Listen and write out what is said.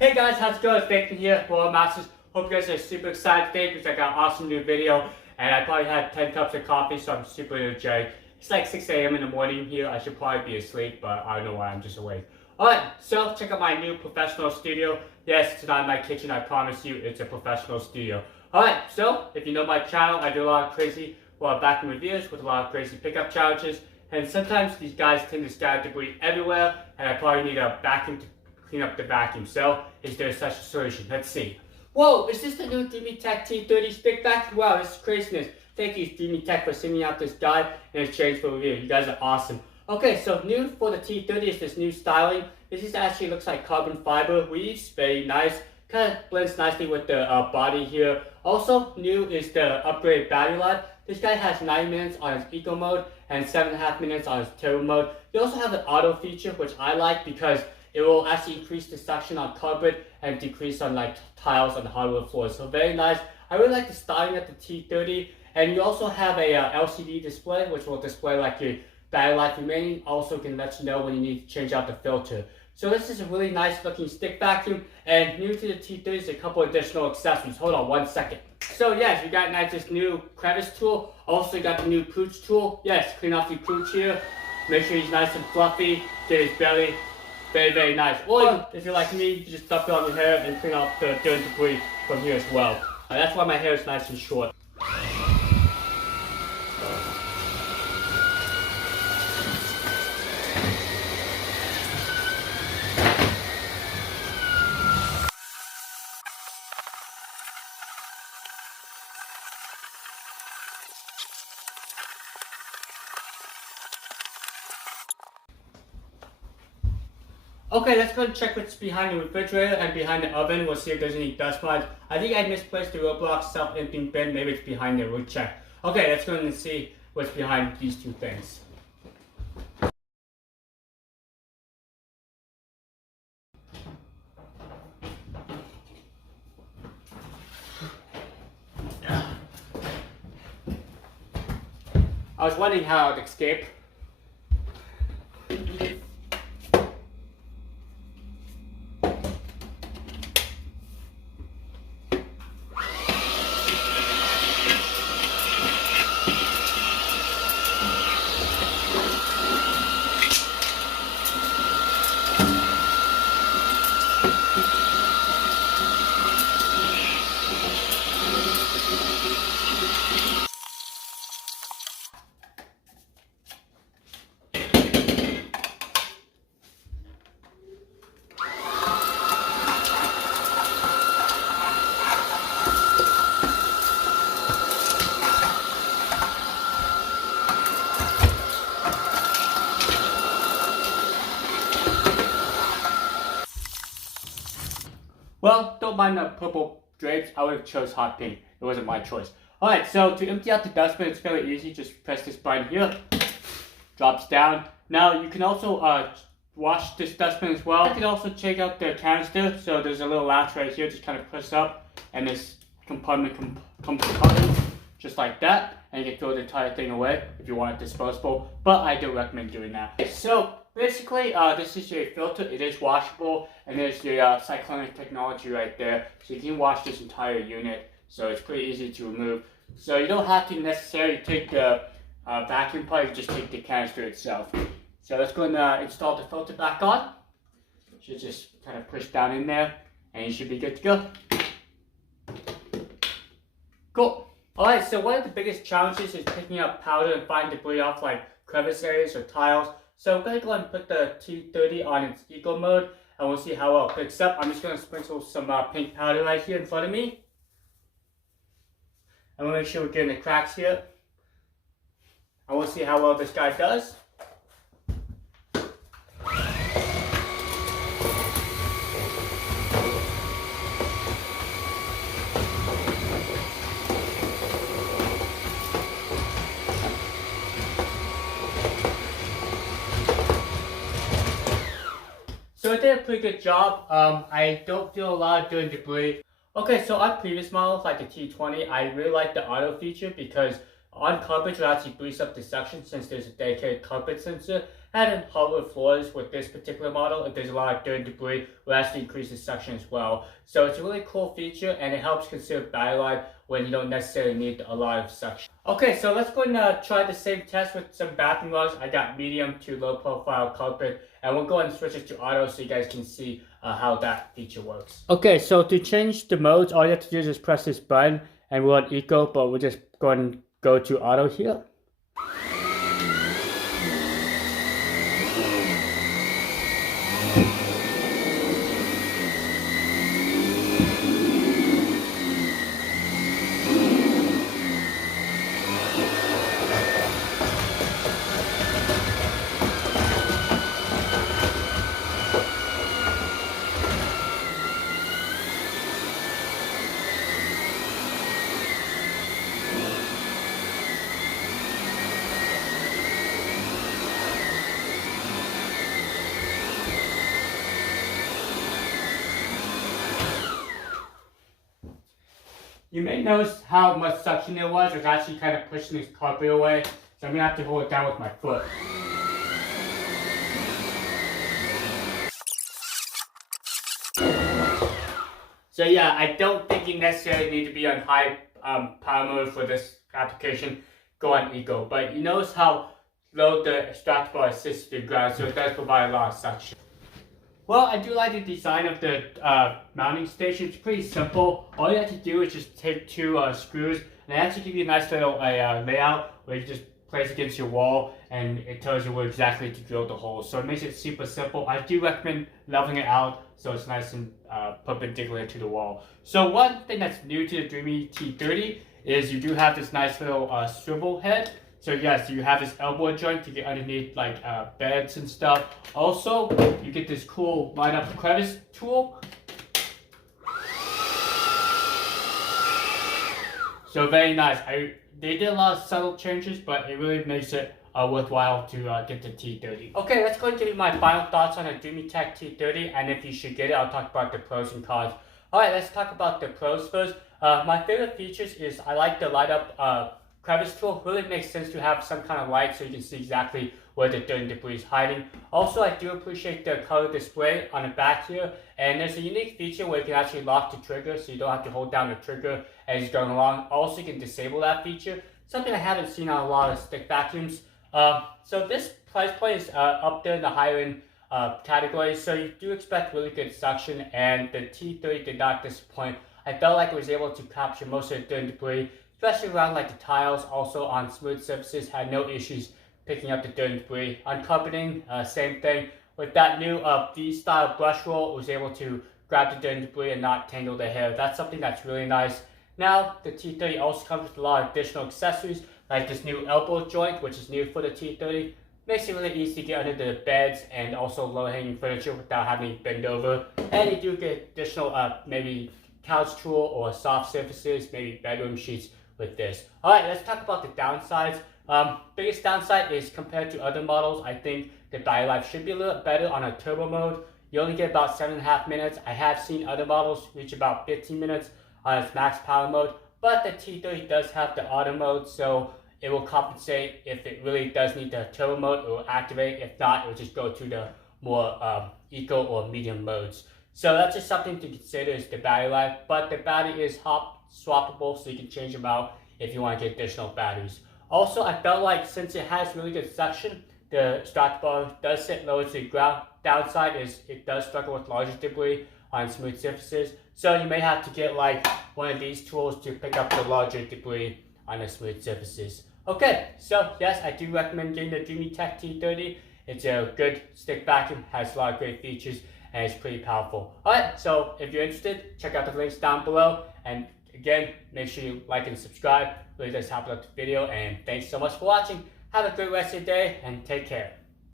Hey guys, how's it going? It's Nathan here, Royal Masters. Hope you guys are super excited today because I got an awesome new video and I probably had 10 cups of coffee, so I'm super energetic. It's like 6 a.m. in the morning here. I should probably be asleep, but I don't know why, I'm just awake. Alright, so check out my new professional studio. Yes, it's not in my kitchen, I promise you, it's a professional studio. Alright, so if you know my channel, I do a lot of crazy vacuum reviews with a lot of crazy pickup challenges. And sometimes these guys tend to scatter debris everywhere, and I probably need a vacuum to clean up the vacuum. So, is there such a solution? Let's see. Whoa, is this the new DreameTech T30 Stick Vacuum? Wow, this is craziness. Thank you, DreameTech, for sending out this guide in exchange for a review. You guys are awesome. Okay, so new for the T30 is this new styling. This is actually looks like carbon fiber weaves. Very nice. Kind of blends nicely with the body here. Also, new is the upgraded battery life. This guy has 9 minutes on his eco mode and 7.5 minutes on his turbo mode. You also have an auto feature, which I like because it will actually increase the suction on carpet and decrease on like tiles on the hardwood floors. So very nice. I really like the styling of the T30. And you also have a LCD display, which will display like your battery life remaining. Also can let you know when you need to change out the filter. So this is a really nice looking stick vacuum, and new to the T30 is a couple additional accessories. Hold on one second. So yes, you got this new crevice tool. Also you got the new pooch tool. Yes, clean off your pooch here. Make sure he's nice and fluffy. Get his belly. Very, very nice. Or if you're like me, you just dump it on your hair and clean off the dirt and debris from here as well. That's why my hair is nice and short. Okay, let's go and check what's behind the refrigerator and behind the oven. We'll see if there's any dust mites. I think I misplaced the Roblox self-emptying bin. Maybe it's behind there. We'll check. Okay, let's go and see what's behind these two things. I was wondering how I'd escape. Well, don't mind the purple drapes. I would have chose hot pink. It wasn't my choice. Alright, so to empty out the dustbin, it's fairly easy. Just press this button here. Drops down. Now, you can also wash this dustbin as well. You can also check out the canister. So there's a little latch right here. Just kind of press up. And this compartment comes apart. Just like that. And you can throw the entire thing away if you want it disposable. But I do recommend doing that. Okay, so basically, this is your filter. It is washable, and there's your cyclonic technology right there. So you can wash this entire unit. So it's pretty easy to remove. So you don't have to necessarily take the vacuum part. You just take the canister itself. So let's go and install the filter back on. Should just kind of push down in there, and you should be good to go. Cool. Alright, so one of the biggest challenges is picking up powder and fine debris off like crevice areas or tiles. So I'm going to go ahead and put the T30 on its eco mode, and we'll see how well it picks up. I'm just going to sprinkle some pink powder right here in front of me. And we'll make sure we're getting the cracks here. And we'll see how well this guy does. So it did a pretty good job. I don't feel a lot of dirt and debris. Okay, so on previous models like the T20, I really like the auto feature because on carpet you actually boost up the suction since there's a dedicated carpet sensor. Having hardwood floors with this particular model, if there's a lot of dirt and debris, will actually increase the suction as well. So it's a really cool feature, and it helps conserve battery life when you don't necessarily need a lot of suction. Okay, so let's go and try the same test with some bathroom rugs. I got medium to low profile carpet, and we'll go ahead and switch it to auto so you guys can see how that feature works. Okay, so to change the modes, all you have to do is just press this button, and we're on eco, but we'll just go ahead and go to auto here. You may notice how much suction there was. It was actually kind of pushing this carpet away, so I'm going to have to hold it down with my foot. So yeah, I don't think you necessarily need to be on high power mode for this application. Go on eco, but you notice how low the extractor bar sits to the ground, so it does provide a lot of suction. Well, I do like the design of the mounting station. It's pretty simple. All you have to do is just take two screws, and they actually give you a nice little layout where you just place against your wall, and it tells you where exactly to drill the hole. So it makes it super simple. I do recommend leveling it out so it's nice and perpendicular to the wall. So one thing that's new to the DreameTech T30 is you do have this nice little swivel head. So yes, you have this elbow joint to get underneath like beds and stuff. Also, you get this cool line up crevice tool. So very nice. They did a lot of subtle changes, but it really makes it worthwhile to get the T30. Okay, let's go and give you my final thoughts on the DreameTech T30, and if you should get it, I'll talk about the pros and cons. Alright, let's talk about the pros first. My favorite features is I like the light up crevice tool. Really makes sense to have some kind of light so you can see exactly where the dirt and debris is hiding. Also, I do appreciate the color display on the back here, and there's a unique feature where you can actually lock the trigger so you don't have to hold down the trigger as you're going along. Also, you can disable that feature, something I haven't seen on a lot of stick vacuums. So this price point is up there in the higher end category, so you do expect really good suction, and the T30 did not disappoint. I felt like it was able to capture most of the dirt and debris, especially around like the tiles. Also on smooth surfaces, had no issues picking up the dirt and debris. On carpeting, same thing. With that new V-style brush roll, it was able to grab the dirt and debris and not tangle the hair. That's something that's really nice. Now, the T30 also comes with a lot of additional accessories, like this new elbow joint, which is new for the T30. Makes it really easy to get under the beds and also low-hanging furniture without having to bend over. And you do get additional maybe couch tool or soft surfaces, maybe bedroom sheets with this. Alright, let's talk about the downsides. Biggest downside is compared to other models, I think the battery life should be a little better on a turbo mode. You only get about 7.5 minutes. I have seen other models reach about 15 minutes on its max power mode, but the T30 does have the auto mode, so it will compensate. If it really does need the turbo mode, it will activate. If not, it will just go to the more eco or medium modes. So that's just something to consider, is the battery life, but the battery is hot swappable, so you can change them out if you want to get additional batteries. Also, I felt like since it has really good suction, the extractor bar does sit lower to the ground. Downside is it does struggle with larger debris on smooth surfaces, so you may have to get like one of these tools to pick up the larger debris on the smooth surfaces. Okay, so yes, I do recommend getting the DreameTech T30. It's a good stick vacuum, has a lot of great features, and it's pretty powerful. Alright, so if you're interested, check out the links down below, and again, make sure you like and subscribe. Really does help out the video, and thanks so much for watching. Have a great rest of your day, and take care.